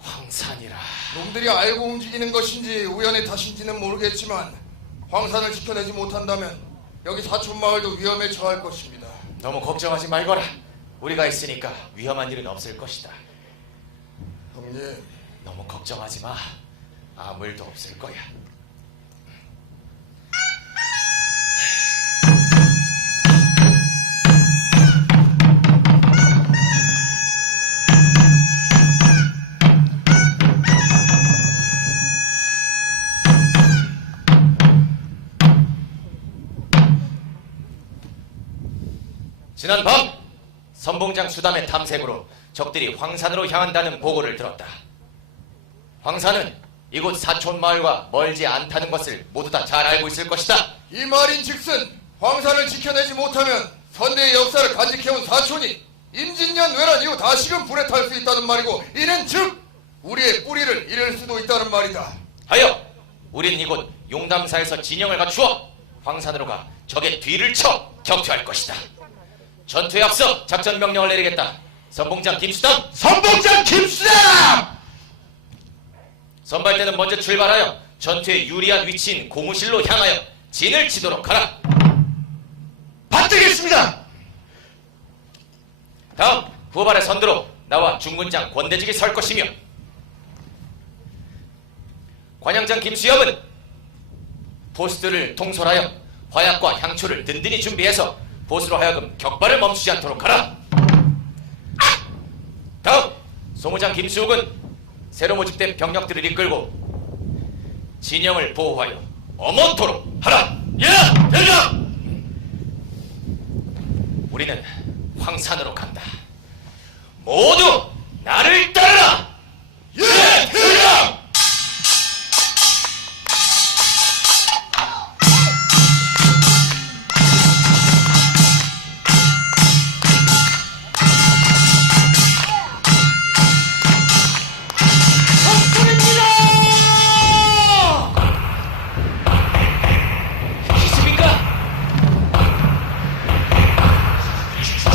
황산이라. 놈들이 알고 움직이는 것인지 우연의 탓인지는 모르겠지만 황산을 지켜내지 못한다면 여기 사촌마을도 위험에 처할 것입니다. 너무 걱정하지 말거라. 우리가 있으니까 위험한 일은 없을 것이다. 형님, 너무 걱정하지 마. 아무 일도 없을 거야. 지난 밤 선봉장 수담의 탐색으로 적들이 황산으로 향한다는 보고를 들었다. 황산은 이곳 사촌마을과 멀지 않다는 것을 모두 다 잘 알고 있을 것이다. 이 말인즉슨 황산을 지켜내지 못하면 선대의 역사를 간직해온 사촌이 임진년 외란 이후 다시금 불에 탈 수 있다는 말이고, 이는 즉 우리의 뿌리를 잃을 수도 있다는 말이다. 하여 우린 이곳 용담사에서 진영을 갖추어 황산으로 가 적의 뒤를 쳐 격퇴할 것이다. 전투에 앞서 작전 명령을 내리겠다. 선봉장 김수담! 선봉장 김수담! 선발대는 먼저 출발하여 전투에 유리한 위치인 고무실로 향하여 진을 치도록 하라. 받들겠습니다. 다음 후발의 선두로 나와 중군장 권대직이 설 것이며, 관양장 김수엽은 보스들을 통솔하여 화약과 향초를 든든히 준비해서 보스로 하여금 격발을 멈추지 않도록 하라. 다음 소무장 김수욱은 새로 모집된 병력들을 이끌고 진영을 보호하여 엄원토록 하라. 예, 대장! 우리는 황산으로 간다. 모두 나를 따르라. 예, 대장! 기습인가?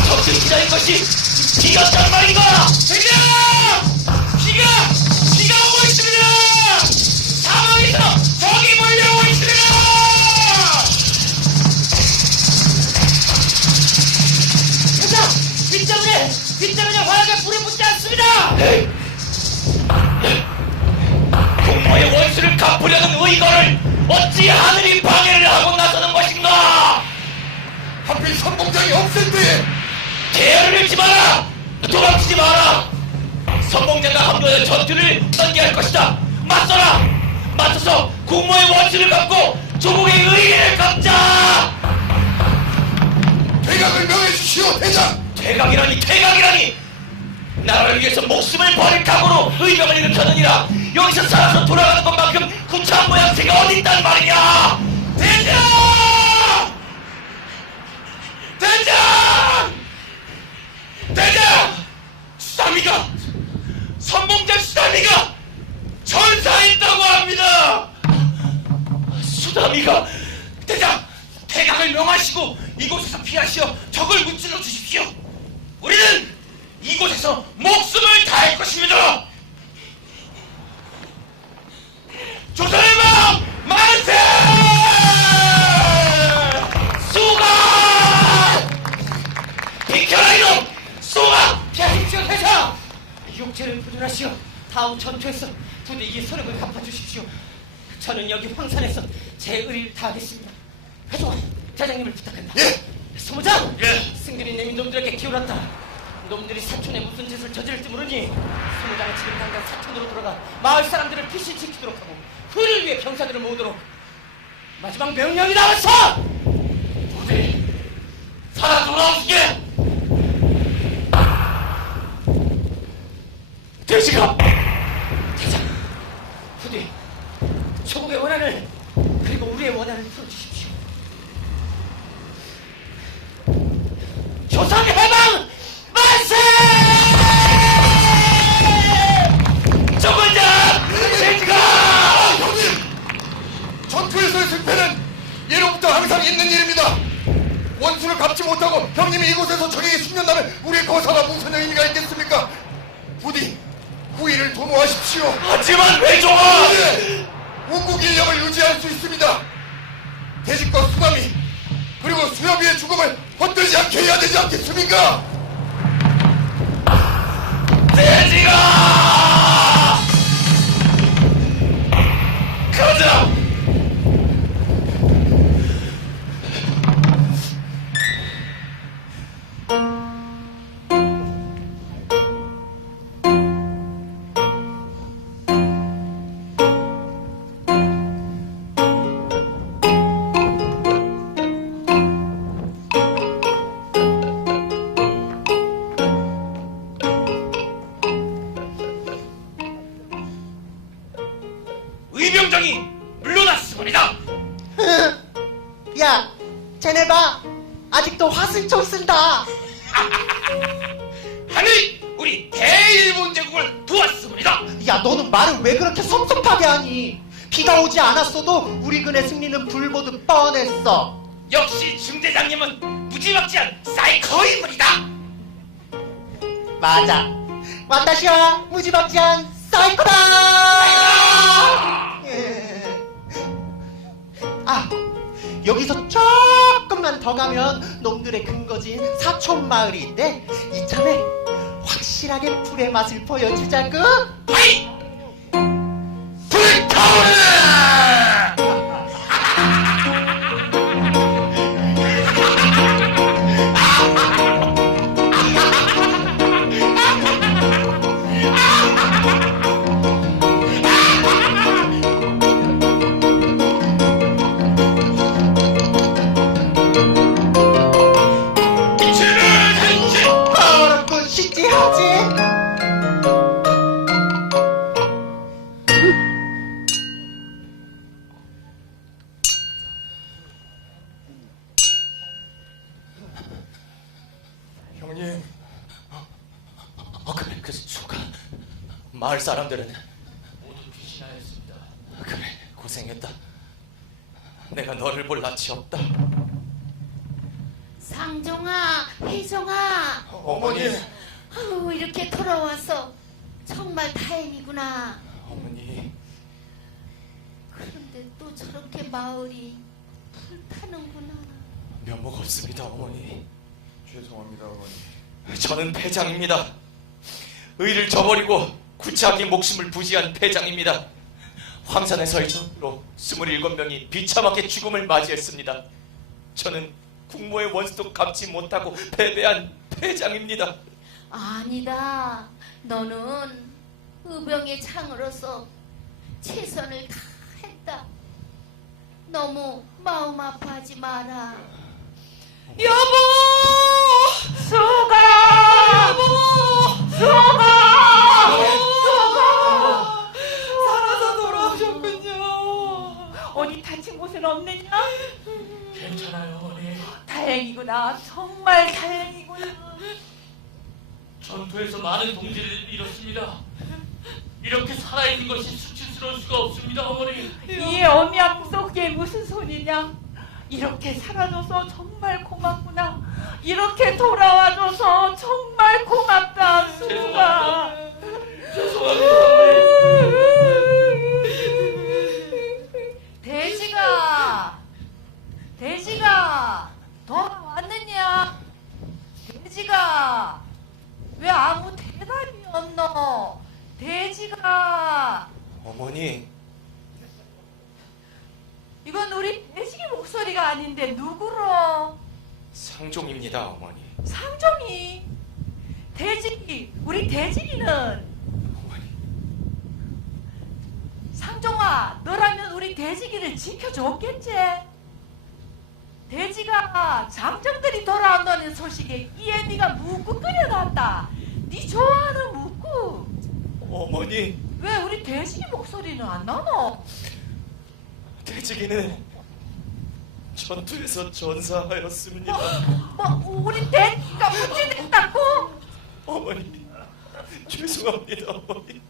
적들이 기다릴 것이 비었단 말인가? 대장! 비가 오고 있습니다! 사방에서 적이 몰려오고 있습니다! 대장! 빗때문에 화약에 불이 붙지 않습니다! 공모의 원수를 갚으려는 의거를 어찌 하늘이 방해를 하고 나서는 것인가? 하필 선봉장이 없을 때에 대열을 잃지 마라! 도망치지 마라! 선봉장과 함께하여 전투를 전개할 것이다! 맞서라! 맞서서 공모의 원수를 갚고 조국의 의의를 갚자! 대각을 명해주시오, 대장! 퇴각이라니! 나라를 위해서 목숨을 버릴 각오로 의병을 일으켰느니라. 여기서 살아서 돌아가는 것만큼 구차한 모양새가 어디 있단 말이냐. 대장! 수담이가! 선봉장 수담이가 전사했다고 합니다! 수담이가 대장! 대각을 명하시고 이곳에서 피하시어 적을 무찔러 주십시오! 우리는 이곳에서 목숨을 다할 것입니다! 조선의 마음 만세! 수가! 비켜라 이놈! 수가! 피하십시오, 대장! 육체를 부존하시어 다음 전투에서 부디 이 소력을 갚아주십시오. 저는 여기 황산에서 제 의리를 다하겠습니다. 회장아, 대장님을 부탁한다. 예! 소무장! 예! 승들이 내민 놈들에게 기울었다. 놈들이 사촌에 무슨 짓을 저지를지 모르니 소무장은 지금 당장 사촌으로 돌아가 마을 사람들을 피시 지키도록 하고 후를 위해 병사들을 모으도록. 마지막 명령이 나왔어! 부디 살아 돌아오시게! 돼지가! 대장, 부디 조국의 원한을 그리고 우리의 원한을 풀어주십시오. 조상의 해방 만세! 죽은 자 돼지가! 형님! 전투에서의 승패는 예로부터 항상 있는 일입니다. 원수를 갚지 못하고 형님이 이곳에서 적에게 숙련다면 우리의 거사가 무슨 의미가 있겠습니까? 부디 후일을 도모하십시오. 하지만 외종아! 우국 인력을 유지할 수 있습니다. 대직과 수감이 그리고 수협이의 죽음을 헛되지 않게 해야 되지 않겠습니까? 돼지가! 가자! 의병장이 물러났습니다. 야, 쟤네 봐. 아직도 화술총 쓴다. 하늘이 우리 대일본 제국을 도왔습니다. 야, 너는 말을 왜 그렇게 섭섭하게 하니? 비가 오지 않았어도 우리 군의 승리는 불보듯 뻔했어. 역시 중대장님은 무지막지한 사이코인물이다. 맞아. 와타시와 무지막지한 사이코다. 아, 여기서 조금만 더 가면 놈들의 근거지인 사촌마을인데 이참에 확실하게 불의 맛을 보여주자구. 하이! 어렵군 시지하지. 형님, 그래, 그 수가 마을 사람들은 모두 귀신하였습니다. 그래, 고생했다. 내가 너를 볼 낯이 없다. 상종아, 혜정아, 어머니, 아우, 이렇게 돌아와서 정말 다행이구나. 어머니, 그런데 또 저렇게 마을이 불타는구나. 면목 없습니다, 어머니. 죄송합니다, 어머니. 저는 패장입니다. 의를 저버리고 구차하게 목숨을 부지한 패장입니다. 황산에서의 전으로 27명이 비참하게 죽음을 맞이했습니다. 저는 국모의 원수도 갚지 못하고 패배한 패장입니다. 아니다. 너는 의병의 창으로서 최선을 다했다. 너무 마음 아파하지 마라. 여보! 수가! 여보! 수가! 수가! 살아서 돌아오셨군요. 어디 다친 곳은 없느냐? 괜찮아요, 어머니. 다행이구나. 정말 다행이구나. 전투에서 많은 동지를 잃었습니다. 이렇게 살아있는 것이 수치스러울 수가 없습니다, 어머니. 이 엄양 속에 무슨 소리냐? 이렇게 살아줘서 정말 고맙구나. 이렇게 돌아와줘서 정말 고맙다, 수가. 돼지가, 돼지가 돌아왔느냐? 돼지가 왜 아무 대답이 없노? 돼지가. 어머니, 이건 우리 돼지기 목소리가 아닌데 누구로? 상종입니다, 어머니. 상종이. 돼지기, 우리 돼지기는. 상종아, 너라면 우리 돼지기를 지켜줬겠지? 돼지가 장정들이 돌아온다는 소식에 이애미가 묵고 끓여놨다. 네 좋아하는 묵고. 어머니, 왜 우리 대식이 목소리는 안 나노? 대직이는 전투에서 전사하였습니다. 뭐 우리 대식가 문제됐다고? 어머니, 죄송합니다, 어머니.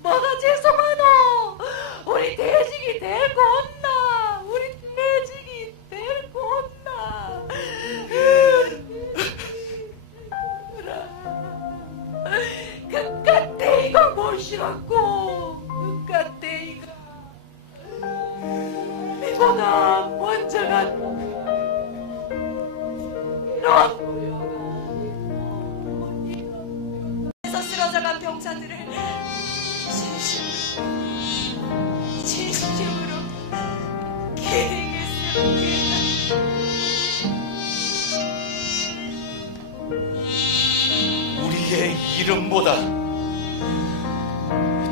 뭐가 죄송하노? 우리 대식이 데리고 온나? 우리 대식이 데리고 온나? 그깟 이가 모시라고 그깟 이가 미보다 먼저 간 이런 에서 쓰러져간 병사들을 진심으로 기리겠습니다. 우리의 이름보다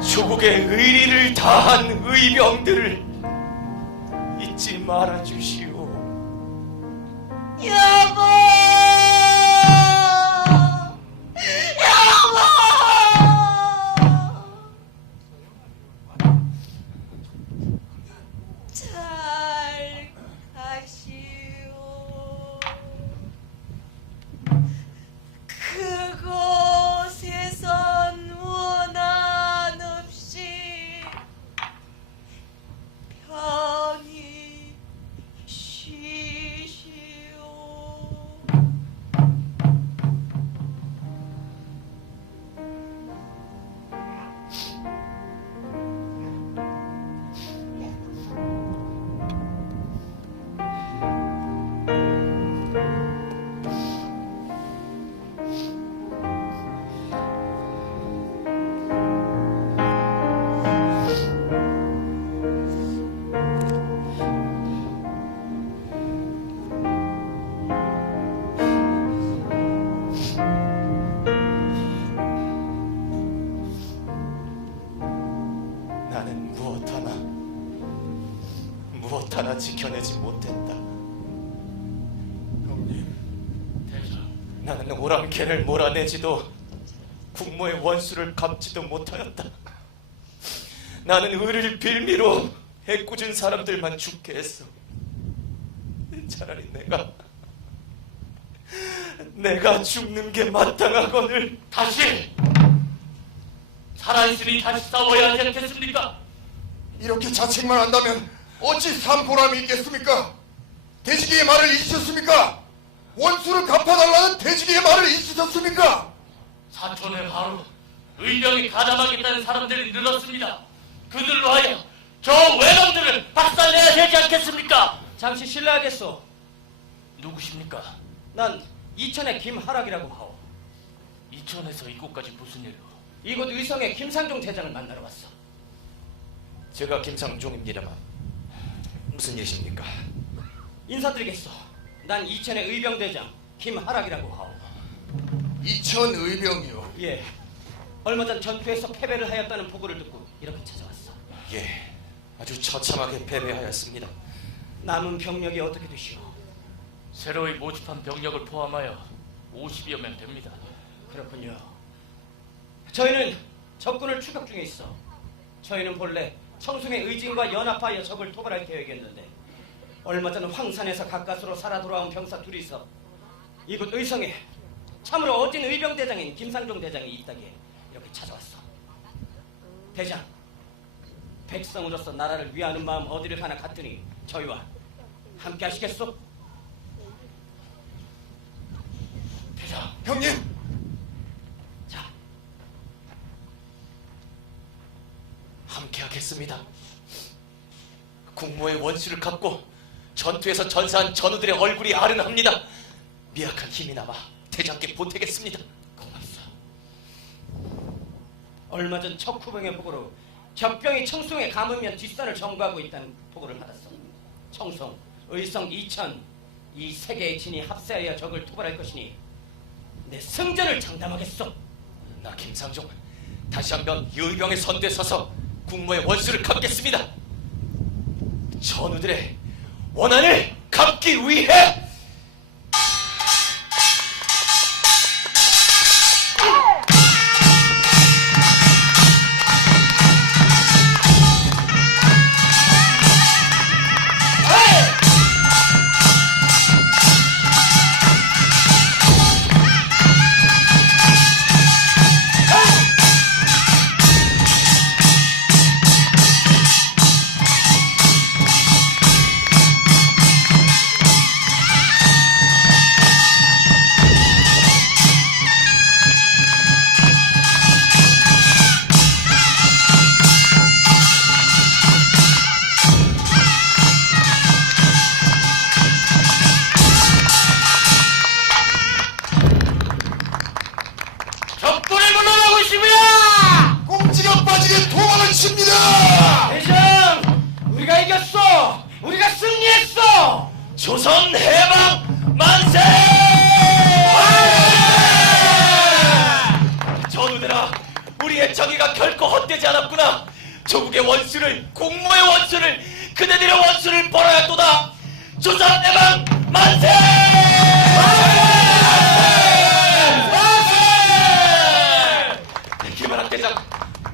조국의 의리를 다한 의병들을 잊지 말아주시오. 여보! 여보! 잘 가시오. 그곳에선 원한 없이 편히 쉬시오. 나는 무엇 하나 지켜내지 못했다. 형님, 나는 오랑캐를 몰아내지도 국모의 원수를 갚지도 못하였다. 나는 의를 빌미로 해꾸진 사람들만 죽게 했어. 차라리 내가 죽는 게 마땅하거늘. 다시 살아있으니 다시 싸워야 하지 않겠습니까? 이렇게 자책만 한다면 어찌 산 보람이 있겠습니까? 대지기의 말을 잊으셨습니까? 원수를 갚아달라는 대지기의 말을 잊으셨습니까? 사촌의 바로 의병이 가담하겠다는 사람들이 늘었습니다. 그들로 하여 저 외놈들을 박살내야 되지 않겠습니까? 잠시 실례하겠소. 누구십니까? 난 이천의 김하락이라고 하오. 이천에서 이곳까지 무슨 일로? 이곳 의성의 김상종 대장을 만나러 왔어. 제가 김상종입니다만 무슨 일이십니까? 인사드리겠소. 난 이천의 의병대장 김하락이라고 하오. 이천 의병이요. 예. 얼마 전 전투에서 패배를 하였다는 보고를 듣고 이렇게 찾아왔어. 예, 아주 처참하게 패배하였습니다. 남은 병력이 어떻게 되시오? 새로이 모집한 병력을 포함하여 50여 명 됩니다. 그렇군요. 저희는 적군을 추격 중에 있어. 저희는 본래 청송의 의진과 연합하여 적을 토벌할 계획이었는데 얼마 전 황산에서 가까스로 살아 돌아온 병사 둘이서 이곳 의성에 참으로 어진 의병대장인 김상종 대장이 있다기에 이렇게 찾아왔어. 대장, 백성으로서 나라를 위하는 마음 어디를 하나 갔더니 저희와 함께 하시겠소? 대장, 형님, 자, 함께 하겠습니다. 국모의 원수를 갚고 전투에서 전사한 전우들의 얼굴이 아른합니다. 미약한 힘이나마 대장께 보태겠습니다. 고맙소. 얼마 전 척후병의 보고로 적병이 청송에 가문면 뒷산을 점거하고 있다는 보고를 받았어. 청송, 의성, 이천 이 세 개의 진이 합세하여 적을 토벌할 것이니 내 승전을 장담하겠소. 나 김상종 다시 한번 의병의 선두에 서서 국모의 원수를 갚겠습니다. 전우들의 원한을 갚기 위해 조선 해방 만세! 전우들아, 우리의 정의가 결코 헛되지 않았구나. 조국의 원수를, 국무의 원수를, 그대들의 원수를 벌어야 또다. 조선 해방 만세! 김하락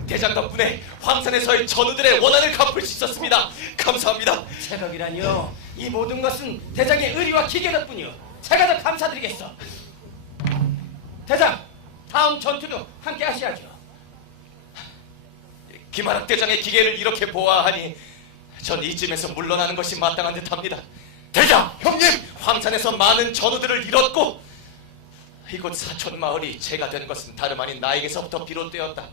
대장 덕분에 황산에서의 전우들의 원한을 갚을 수 있었습니다. 감사합니다. 제덕이라니요. 이 모든 것은 대장의 의리와 기계 덕분이요. 제가 더 감사드리겠어. 대장, 다음 전투도 함께 하셔야죠. 김하락 대장의 기계를 이렇게 보아하니 전 이쯤에서 물러나는 것이 마땅한 듯합니다. 대장! 형님! 황산에서 많은 전우들을 잃었고 이곳 사촌 마을이 제가 된 것은 다름 아닌 나에게서부터 비롯되었다.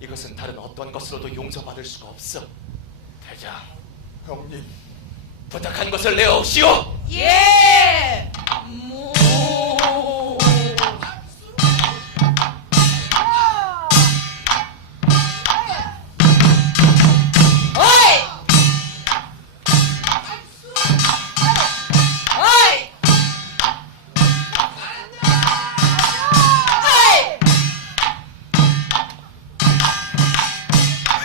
이것은 다른 어떤 것으로도 용서받을 수가 없어. 대장, 형님, 부탁한 것을 내어옵시오. 예! 어이! 어이! 어이!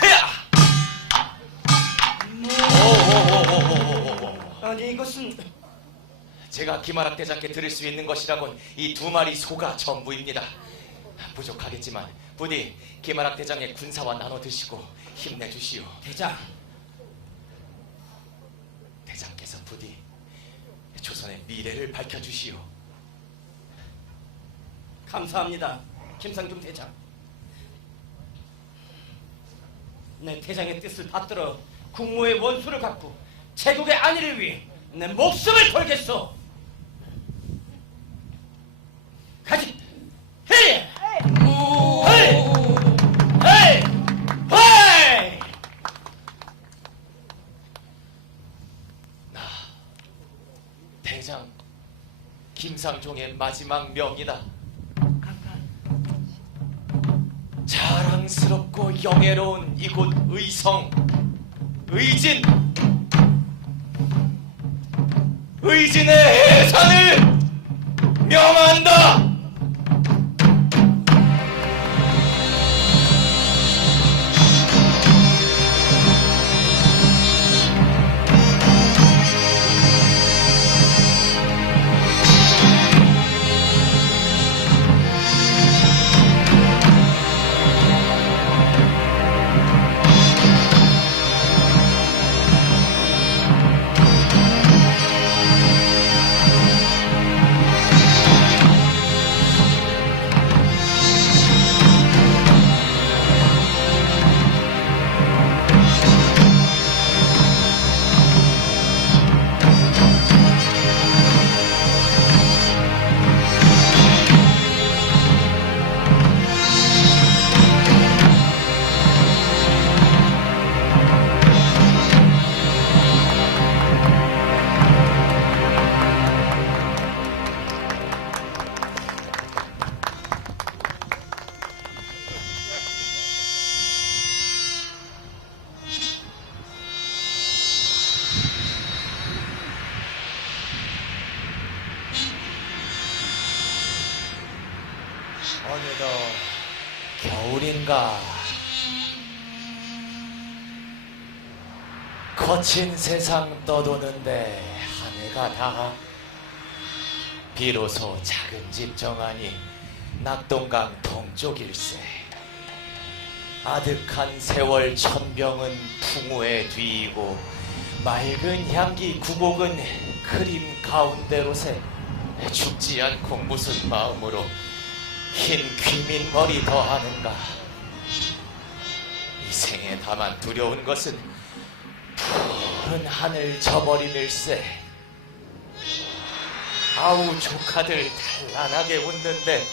헤야! 아니 이것은 제가 김하락 대장께 드릴 수 있는 것이라곤 이 2마리 소가 전부입니다. 부족하겠지만 부디 김하락 대장의 군사와 나눠 드시고 힘내주시오. 대장께서 부디 조선의 미래를 밝혀주시오. 감사합니다. 김상중 대장. 내 대장의 뜻을 받들어 국무의 원수를 갚고 제국의 안위를 위해 내 목숨을 걸겠소. 가지. 헤이! 헤이! 헤이! 헤이! 나 대장 김상종의 마지막 명이다. 자랑스럽고 영예로운 이곳 의성 의진의 해산을 명한다. 어느덧 겨울인가. 거친 세상 떠도는데 한 해가 다. 비로소 작은 집 정하니 낙동강 동쪽일세. 아득한 세월 천병은 풍우에 뒤이고 맑은 향기 구곡은 그림 가운데로새. 죽지 않고 무슨 마음으로 흰 귀민 머리 더하는가. 이 생에 다만 두려운 것은 푸른 하늘 저버림일세. 아우 조카들 단란하게 웃는데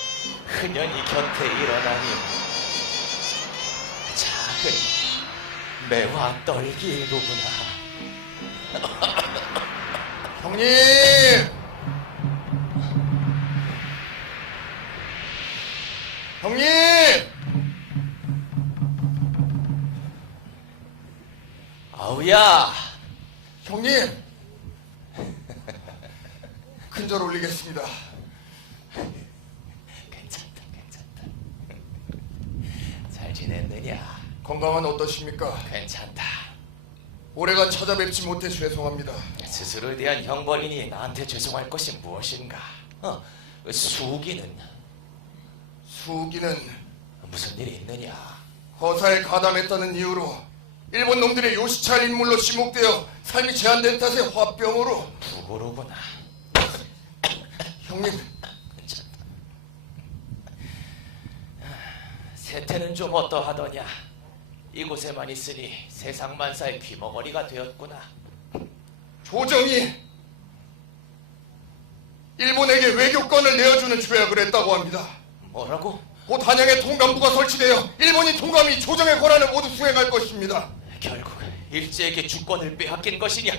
흔연히 곁에 일어나니 작은 매화 떨기이로구나. 형님! 형님! 아우야! 형님! 진절 올리겠습니다. 괜찮다. 잘 지냈느냐? 건강은 어떠십니까? 괜찮다. 오래간 찾아뵙지 못해 죄송합니다. 스스로에 대한 형벌이니 나한테 죄송할 것이 무엇인가? 수기는 수기는 무슨 일이 있느냐? 허사에 가담했다는 이유로 일본 놈들의 요시찰 인물로 지목되어 삶이 제한된 탓에 화병으로. 부고로구나. 형님, 괜찮다. 세태는 좀 어떠하더냐? 이곳에만 있으니 세상 만사의 귀머거리가 되었구나. 조정이 일본에게 외교권을 내어주는 조약을 했다고 합니다. 뭐라고? 곧 한양에 통감부가 설치되어 일본인 통감이 조정의 권한을 모두 수행할 것입니다. 결국 일제에게 주권을 빼앗긴 것이냐?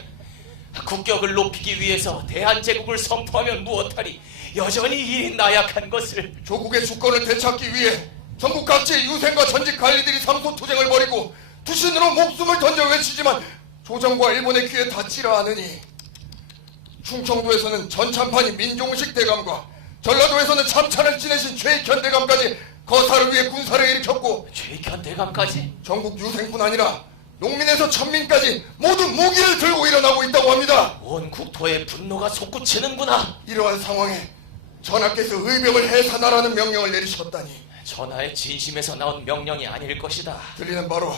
국격을 높이기 위해서 대한제국을 선포하면 무엇하리? 여전히 이 나약한 것을. 조국의 주권을 되찾기 위해 전국 각지의 유생과 전직 관리들이 상소투쟁을 벌이고 투신으로 목숨을 던져 외치지만 조정과 일본의 귀에 닿지라 않으니, 충청도에서는 전참판이 민종식 대감과 전라도에서는 참찬을 지내신 최익현 대감까지 거사를 위해 군사를 일으켰고, 최익현 대감까지? 전국 유생뿐 아니라 농민에서 천민까지 모두 무기를 들고 일어나고 있다고 합니다. 온 국토에 분노가 솟구치는구나. 이러한 상황에 전하께서 의병을 해산하라는 명령을 내리셨다니, 전하의 진심에서 나온 명령이 아닐 것이다. 들리는 바로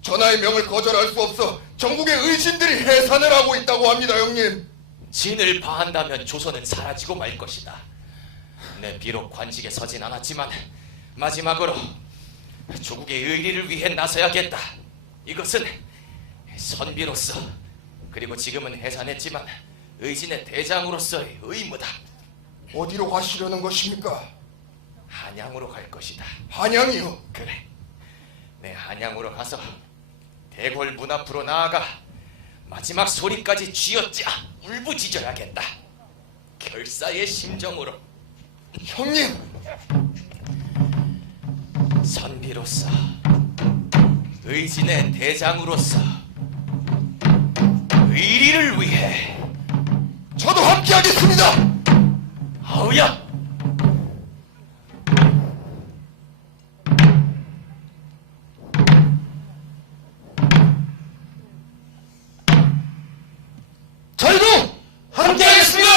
전하의 명을 거절할 수 없어 전국의 의진들이 해산을 하고 있다고 합니다. 형님, 진을 파한다면 조선은 사라지고 말 것이다. 내 비록 관직에 서진 않았지만 마지막으로 조국의 의리를 위해 나서야겠다. 이것은 선비로서, 그리고 지금은 해산했지만 의진의 대장으로서의 의무다. 어디로 가시려는 것입니까? 한양으로 갈 것이다. 한양이요? 그래, 내 한양으로 가서 대궐 문 앞으로 나아가 마지막 소리까지 쥐어짜 울부짖어야겠다. 결사의 심정으로. 형님, 선비로서, 의진의 대장으로서 의리를 위해 저도 함께하겠습니다. 아우야! 저희도 함께하겠습니다.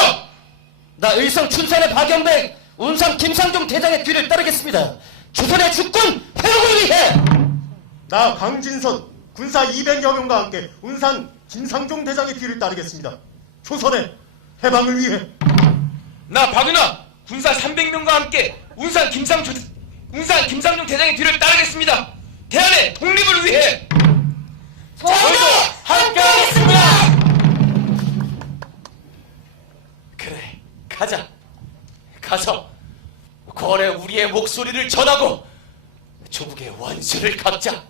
나 의성 춘산의 박영백, 운산 김상종 대장의 뒤를 따르겠습니다. 조선의 주권 회복을 위해. 나 강진선 군사 200여 명과 함께 운산 김상종 대장의 뒤를 따르겠습니다. 조선의 해방을 위해. 나 박윤아 군사 300명과 함께 운산 김상종 대장의 뒤를 따르겠습니다. 대한의 독립을 위해. 저희도 함께하겠습니다. 그래, 가자. 가서 고래 우리의 목소리를 전하고 조국의 원수를 갚자.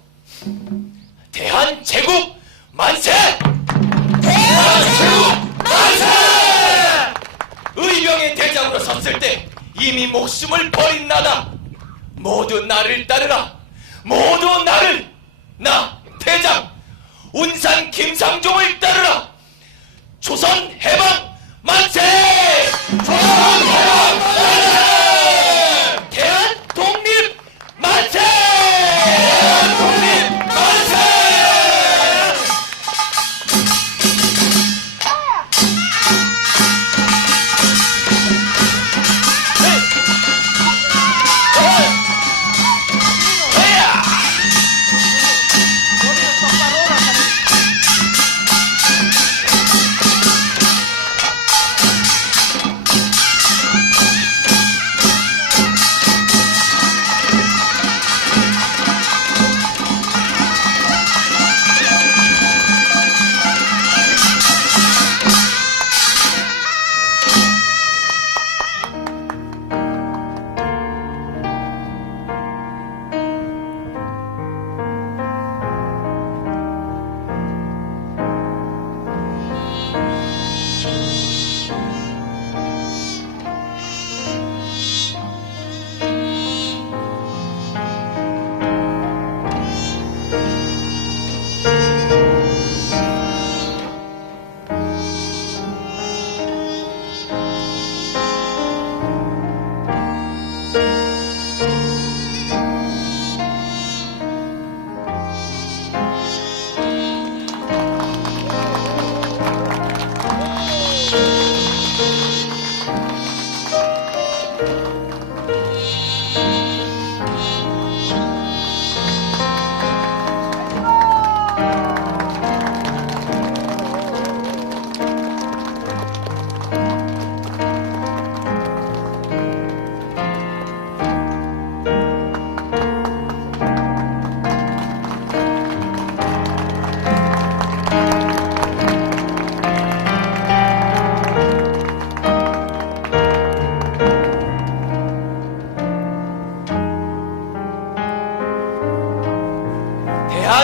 대한제국 만세! 대한제국 만세! 의병의 대장으로 섰을 때 이미 목숨을 버린 나다. 모두 나를 따르라. 모두 나를, 나 대장 운산 김상종을 따르라. 조선 해방 만세! 조선 해방 만세! 대한 독립 만세! 대한 독립 만세!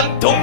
한동